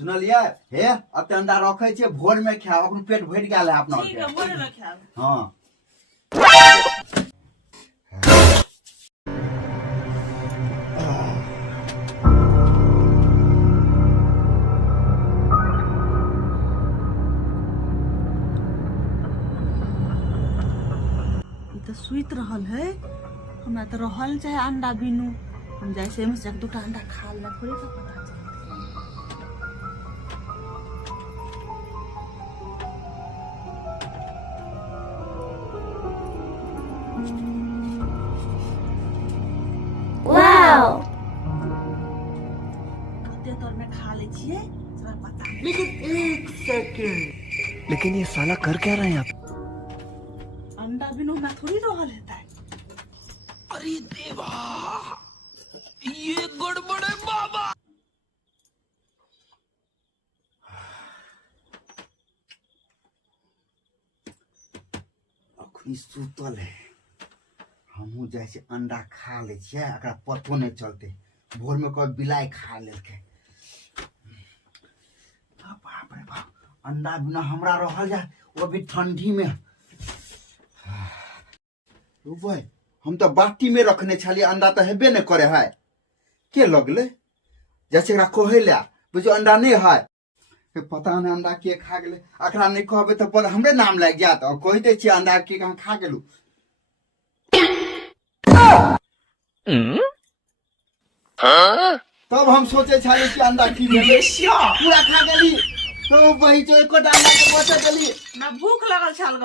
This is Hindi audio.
सुनलिए हे अब ते अंडा रखे छे भोर में खाओ अपन पेट भर गेल है अपना ठीक है भोर में खाओ। हां तो सुइत रहल है हमरा तो रहल चाहे अंडा बिनु हम जैसे में से एक दूटा अंडा खा ले थोड़ी का पता चलता। वाओ कते तोर में खा ले छिए तोरा पता नहीं। लेकिन एक सेकंड, लेकिन ये साला कर क्या रहे हैं आप? अंडा बिनु ना थोड़ी रहल है। अरे देवा, ये गड़बड़ है बाबा। अखनी सुतल है हमहू जैसे अंडा खा ले छिए एकरा पतो नहीं चलते भोर में कोई बिलाई खा लेलके। बाप रे बाप अंडा बिना हमरा रहल जाए वो भी ठंडी में। रुबै हम तो बाटी में रखने छलिए अंडा तो हेबे नहीं करे है के लगले जैसे एकरा कोहेला बुझो अंडा नहीं है पता नहीं अंडा के खा गेले अखरा नहीं कहबे तो पर हमरे नाम लग जात और कह दे छी अंडा के कहां खा गेलू। तब हम सोचे छलिए कि अंडा की भेले पूरा खा गेली तो वही जो एको अंडा के बचे गेली ना भूख लगल छल ग।